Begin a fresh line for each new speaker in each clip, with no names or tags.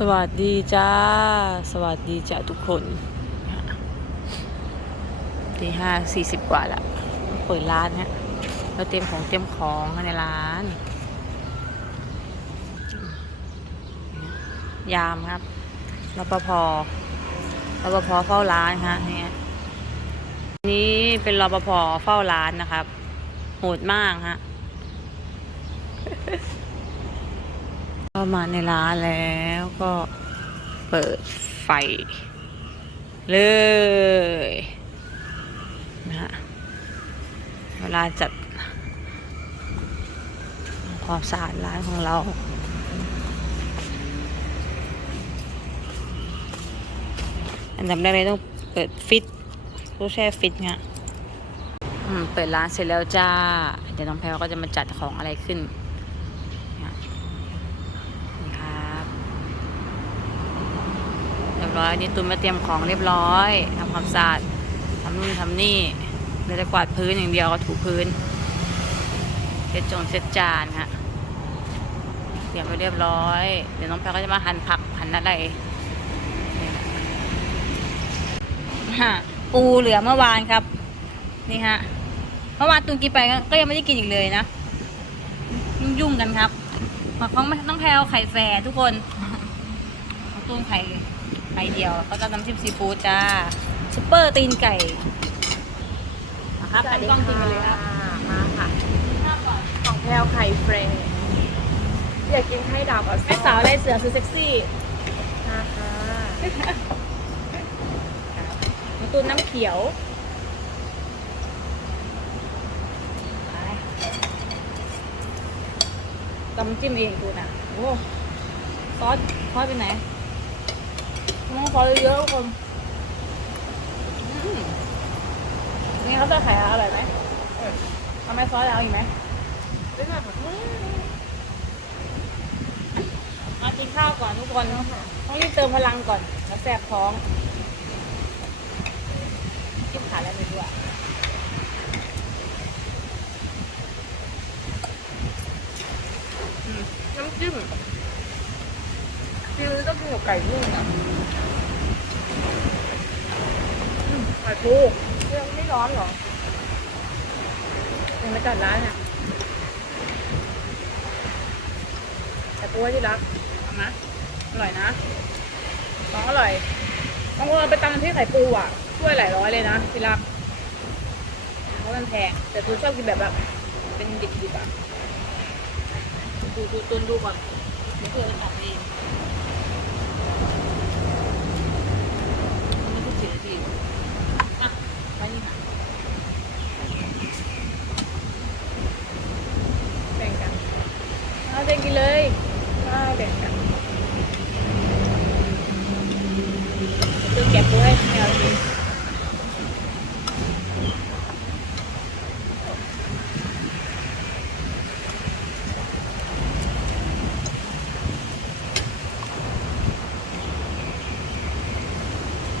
สวัสดีจ้า สวัสดีจ้าทุกคนตีห้าสี่สิบกว่าละเปิดร้านฮะเราเตรียมของเตรียมของในร้าน ยามครับรปภรปภเฝ้าร้านฮะเนี่ยนี้เป็นรปภเฝ้าร้านนะครับ โหดมากฮะ เข้า มาในร้านแล้วก็เปิดไฟเลยนะฮะเวลาจัดความสะอาดร้านของเราอันดับแรกเลยต้องเปิดฟิตตู้แช่ฟิตฮะอืมเปิดร้านเสร็จแล้วจ้า เดี๋ยวน้องแพลวก็จะมาจัดของอะไรขึ้นเนี่ยนี่ครับเร้อยนี่ตุนมาเตรียมของเรียบร้อยทำความสะอาดทำนู่นทำนี่เหลยจะกวาดพื้นอย่างเดียวก็ถูพื้นเช็ดจงเช็ดจานฮะเตรียมไปเรียบร้อย เดี๋ยวน้องแพลก็จะมาหั่นผักหั่นอะไรฮะปูเหลือเมื่อวานครับ นี่ฮะเมื่อวานตุนกินไปก็ยังไม่ได้กินอีกเลยนะยุ่งๆกันครับของของต้องแพลวไข่แฝดทุกคนของตุนไข่ ไข่เดียวแล้วก็จะน้ำจิ้มซีฟู้ดจ้าซุปเปอร์ตีนไก่นะครับอันนี้ต้องกินกันเลยครับ
มาค่ะ
ข้าวก่อน
ของแพลวไข่เฟรนอยากกินไข่ดาวกับ
ไอ้สาวลายเสือคือเซ็กซี่
ค่ะค่ะ
ของตุนน้ำเขียวไปตำจิ้มเองตุนอะโอ้ซอสซอสเป็นไหน น้องขอเยอะๆทุกคนอืมนี่เขาจะไข่อร่อยไหมเออเอาไหมซอสเอาอีกไหม
ไม่แบบ
มากินข้าวก่อนทุกคนต้องรีบเติมพลังก่อนแล้วแสบท้องกินขาแล้วเลยด้วย
น้ำจิ้มคือต้อง กินกับไก่นุ่มอะไก่ปูเรื่องไม่ร้อนเหรอยังมาจัดร้านอะไก่ปูที่รัก
เอามาอร่อยนะ
ของอร่อยบางคนเอาไปตำน้ำพริกไข่ปูอะช่วยหลายร้อยเลยนะที่รัก
เพราะมันแพง
แต่ตูชอบกินแบบแบบเป็นดิบๆอะ
ดูดูตุนดูก่อนไม่เคยจะตัดเองนี่คือสี่นาทีอะไปนี่ค่ะ
แบ่งกันเอาเด็กกินเลยเอาแบ่งกันซื้อแกะปูให้แมวกิน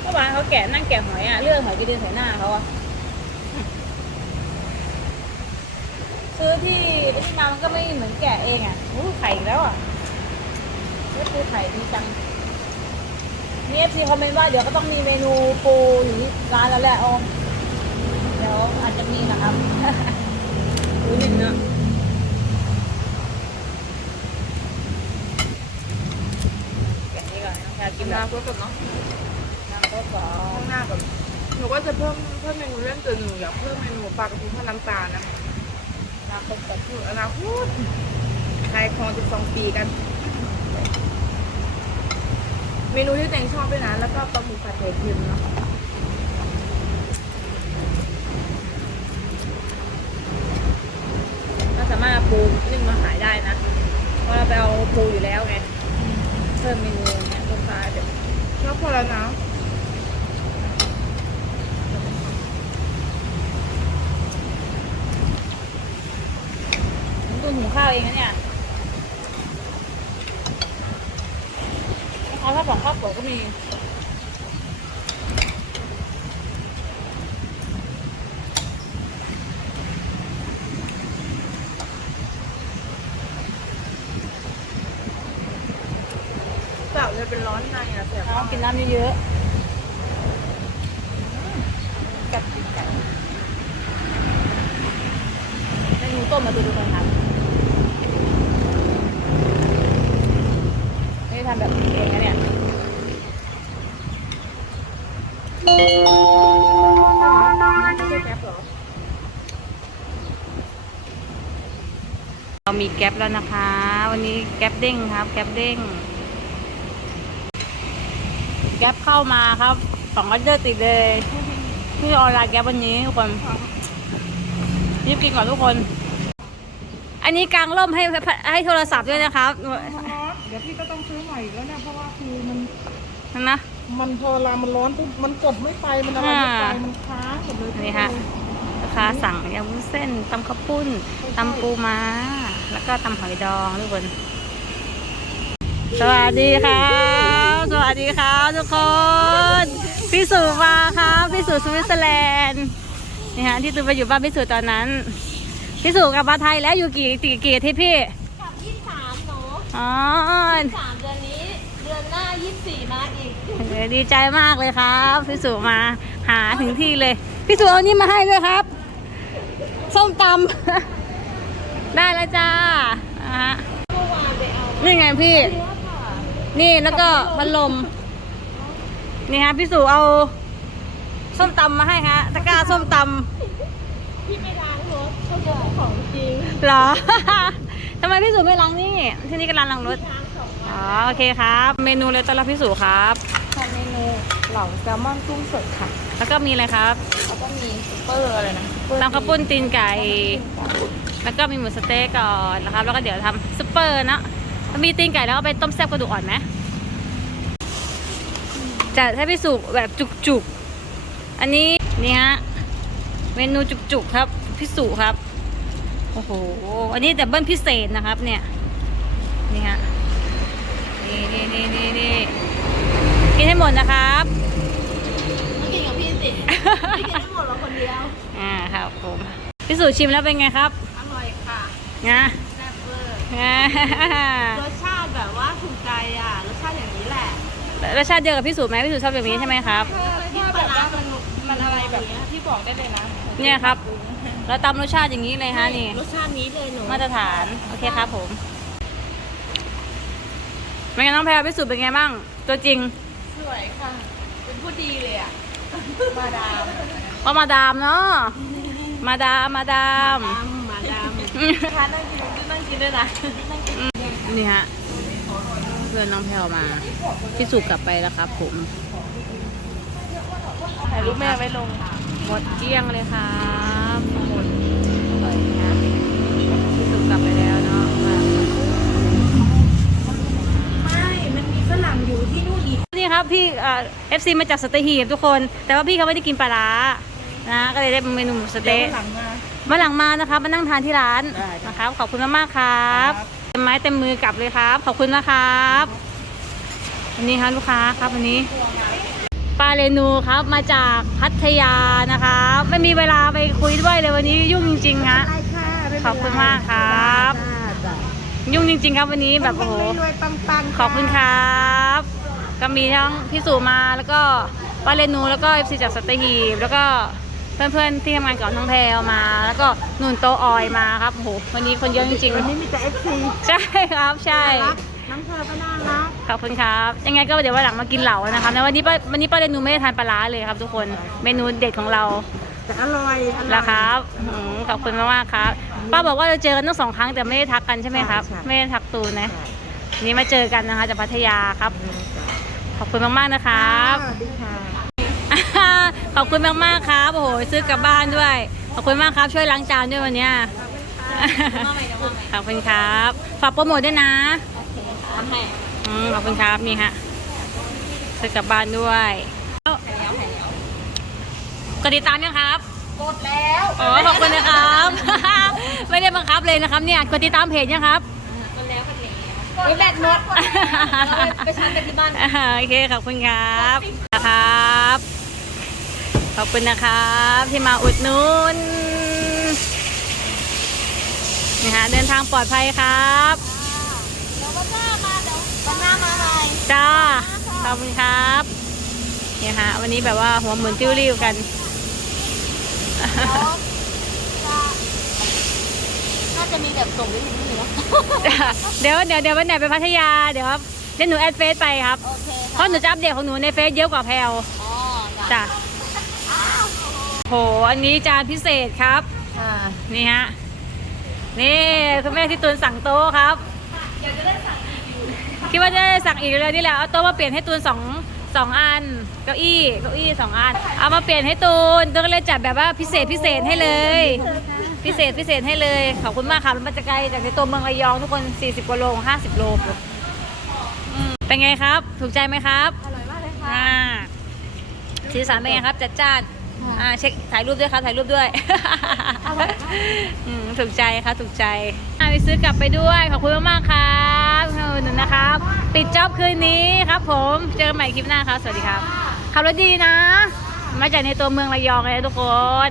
เมื่อวานเขาแกะนั่งแกะหอยอะเลือกหอยกระเด็นใส่หน้าเขาอะซื้อที่ที่มามันก็ไม่เหมือนแกะเองอะอู้ไข่อีกแล้วอะแล้วปูไข่ดีจังมีเอฟซีคอมเมนต์ว่าเดี๋ยวก็ต้องมีเมนูปูอยู่ที่ร้านแล้วแหละโอเดี๋ยวอาจจะมีนะครับปูหนึ่งเนาะแกะนี้ก่อนน้องแพรกิน
นา
บ
คตก่อนเนาะ ข้างหน้าก่อนหนูก็จะเพิ่มเพิ่มเมนูเรื่องตื่นหนูอยากเพิ่มเมนูปลากระพงทอดน้ำตาลนะ
น้ำก็แบบ
คืออนาคตขายของจะสองปีกัน เมนูที่แตงชอบด้วยนะแล้วก็ปลาหมึกผัดไข่เค็มเนาะ
เราสามารถปูนึ่งมาขายได้นะเพราะเราไปเอาปูอยู่แล้วไงเพิ่มเมนูเนี่ยลูกค้าเดี๋ยว
ชอบพอแล้วนะ
ผมตุนหุง ข้าวเองนะเนี่ยเขาถ้าของข้าวสวยก็มี
เลยเป็นร้อนในอะแสบ
น้องกินน้ำเยอะๆกัดกินไก่เมนูต้มมาดูดูกันครับนี่ ทำแบบเองนะเนี่ย
เรา
มีแก๊ปแล้วนะคะ วันนี้แก๊ปเด้งครับ แก๊ปเด้ง แก๊ปเข้ามาครับสองออเดอร์ติดเลยนี่ออนไลน์แก๊ปวันนี้ทุกคนรีบกินก่อนทุกคน อันนี้กางร่มให้ให้โทรศัพท์ด้วยนะครับ
ดี๋ยวพี่ก็ต้องซื้อใหม่อีกแล้วเนี่ยเพราะว่าคือมัน
นั่นนะ
มันพอเวลามันร้อนปุ๊บมันกดไม่ไปมันอะไรไม่ไป
อ่า
มันค้างหมดเลย
นี่ฮะ ลูกค้าสั่งยำวุ้นเส้นตำข้าวปุ้นตำปูม้า แล้วก็ตำหอยดองทุกคน สวัสดีครับ สวัสดีครับทุกคน พี่สุมาครับพี่สุสวิตเซอร์แลนด์นี่ฮะที่ตูไปอยู่บ้านพี่สุตอนนั้น พี่สุกลับมาไทยแล้วอยู่กี่กี่กี่อาที่พี่
กับยี่สามหนู
อ๋อ
สามเดือนนี้ เดือนหน้ายี่สี่มาอีก
เออดีใจมากเลยครับ พี่สุมาหาถึงที่เลย พี่สุเอานี่มาให้ด้วยครับ ส้มตำ ได้แล้วจ้าอ่าฮะ
เมื่อวานไปเอา
นี่ไงพี่
เนื้อค่ะ
นี่แล้วก็พัดลม นี่ฮะพี่สุเอา ส้มตำมาให้ฮะตะกร้าส้มต
พี่ไม่ล้างรถเขาจะเป็นของจริงำ
เหรอ ทำไมพี่สุไม่ล้างนี่ ที่นี่ก็ล้างล้างรถ
ล้างสอง
อ๋อโอเคครับ เมนูเลยต้อนรับพี่สุครับ
ทำเมนูเหล่าแซลมอนกุ้งสดค่ะ
แล้วก็มีอะไรครับ
แล้วก็มีซุปเปอร์อะไรนะ
ตำข้าวปุ้นตีนไก่ แล้วก็มีหมูสะเต๊กก่อนนะครับ แล้วก็เดี๋ยวทำซุปเปอร์เนอะมีตีนไก่แล้วเอาไปต้มแซ่บกระดูกอ่อนไหมจะให้พี่สุแบบจุกๆ อันนี้นี่ฮะเมนูจุกๆครับพี่สุครับ โอ้โห อันนี้ดับเบิลพิเศษนะครับเนี่ย นี่ฮะ นี่นี่นี่นี่นี่กินให้หมดนะครับ
ต้องกินกับพี่สิพี่กินทั้งหมดเราคนเดียว
อ่าครับผมพี่สุชิมแล้วเป็นไงครับ
อร่อยค่ะ
นะ
แซ่บเวอร์
อ่าร
สชาติแบบว่าถูกใจอะ รสชาติอย่างนี้แหละ
รสชาติเดียวกับพี่สุไหมพี่สุชอบแบบนี้ใช่ไหมครับ
ที่ปลาร้ามัน
มันอะไรแบบที่บอกได้เลยนะ
เนี่ยครับ เราตำรสชาติอย่างนี้เลยฮะนี่
รสชาตินี้เลยหนู
มาตรฐานโอเคครับผมเป็นไงน้องแพรพี่สุเป็นไงบ้าง ตัวจริง
สวยค่ะ เป็นผู้ดีเลยอะ มาดาม
ก็มาดามเนาะมาดามมาดาม
ดำมาดำ
ทานนั่งกินนั่งกินด้วยนะ
นี่ฮะเพื่อนน้องแพรมาพี่สุกลับไปแล้วครับผม
ถ่ายรูปแม่ไว้ลง
หมดเกลี้ยงเลยครับหมดเลยนะพี่สุ กลับไปแล้วเนาะมา
ไม่มันมีฝรั่งอยู่ที่นู่นอีก
นี่ครับพี่เอ่อฟซีมาจากสเตหีบทุกคน แต่ว่าพี่เขาไม่ได้กินปลาร้านะก็เลยได้เมนูหมูสะ
เดี๋ยว
เต๊ะ
หลังมา
มาหลังมานะครับมานั่งทานที่ร้าน
ได้ได้
นะครับ ขอบคุณมากๆครับเต็มไม้เต็มมือกลับเลยครับ ขอบคุณนะครับวันนี้ครับลูกค้าครับวันนี้ปลาเรนูครับมาจากพัทยานะครับไม่มีเวลาไปคุยด้วยเลยวันนี้ยุ่งจริงๆฮะ ขอบคุณมากครับ
จ้าจ้า
ยุ่งจริง ๆ ครับวันนี้แบบโอ้โห
รวยๆปังๆ
ขอบคุณครับ ก็มีทั้งพี่สุมาแล้วก็ป้าเรนูแล้วก็เอฟซีจากสตหีบแล้วก็เพื่อนๆที่ทำงานกับน้องแพรมา แล้วก็นุ่นโตออยมาครับโอ้โหวันนี้คนเยอะจริง
วันนี้มีแต่เอฟซี
ๆ ใช่ครับใช่
น้องเธอก็น่ารัก
ขอบคุณครับ ยังไงก็เดี๋ยววันหลังมากินเหล่านะครับแล้ววันนี้ป้าวันนี้ป้าเรนูไม่ได้ทานปลาร้าเลยครับ ทุกคน เมนูเด็ดของเรา
แต่อร่อยอร่อย
ละครับอืมขอบคุณมากๆครับ ป้าบอกว่าเราเจอกันตั้งสองครั้งแต่ไม่ได้ทักกันใช่ไหมครับ
ใช่
ไม่ได้ทักตูนนะวันนี้มาเจอกันนะคะจากพัทยาครับ ขอบคุณมากๆนะครับ
สวัสดีค่ะ
ขอบคุณมากๆครับโอ้โหซื้อกลับบ้านด้วย ขอบคุณมากครับช่วยล้างจานด้วยวันเนี้ยขอบคุณครับฝากโปรโมทด้วยนะ
ทำให้
อืมขอบคุณครับนี่ฮะซื้อกลับบ้านด้วยกดติดตามยังครับ
กดแล้ว
อ๋อขอบคุณนะครับ ไม่ได้บังคับเลยนะครับเนี่ยกดติดตามเพจยังครับ
กดแล้วกดแล้วแบตหมดไปชาร์จกันที่บ้าน
อ่าโอเคขอบคุณครับนะครับขอบคุณนะครับที่มาอุดหนุนนะฮะเดินทางปลอดภัยครับ
เดี๋ยววันหน้ามาเดี๋ยววันหน้ามาใหม่
จ้าอบคุณครับเนี่ยฮะวันนี้แบบว่าหัวหมุนจิ้วริ้วกัน
น่าจะมีแบบส่งไปถึงนี่เนาะ
เดี๋ยวเดี๋ยวเดี๋ยววันไหนไปพัทยาเดี๋ยวเดี๋ยวหนูแอดเฟซไปครับ
โอเค
เพราะหนูจะอัปเดตของหนูในเฟซเยอะกว่าแพลว
อ๋อ
จ้ะโหอันนี้จานพิเศษครับ
อ่า
นี่ฮะ นี่คุณแม่ที่ตูนสั่งโต๊ะครับคิดว่าจะได้สั่งอีกเลยนี่แหละเอาโต๊ะมาเปลี่ยนให้ตูนสอง สองอันเก้าอี้เก้าอี้สองอัน เอามาเปลี่ยนให้ตูนตูนก็เลยจัดแบบว่าพิเศษพิเศษให้เลย พิเศษพิเศษให้เลยขอบคุณมากครับมันจะไกลจากในตัวเมืองระยองทุกคน 40กว่าโล50 โลอืมเป็นไงครับ ถูกใจไหมครับ
อร่อยมากเลยค่ะ
อ่าสีสันเป็นไงครับ จัดจ้านอ่าเช็คถ่ายรูปด้วยครับถ่ายรูปด้วยอืมถูกใจครับถูกใจอ่าไปซื้อกลับไปด้วยขอบคุณมากๆค รับขอบคุณนะครับ ปิดจ็อบคืนนี้ครับ ผมเจอกันใหม่คลิปหน้าครับ สวัสดีครับ ขับรถดีนะ มาจากในตัวเมืองระยองเลยทุกคน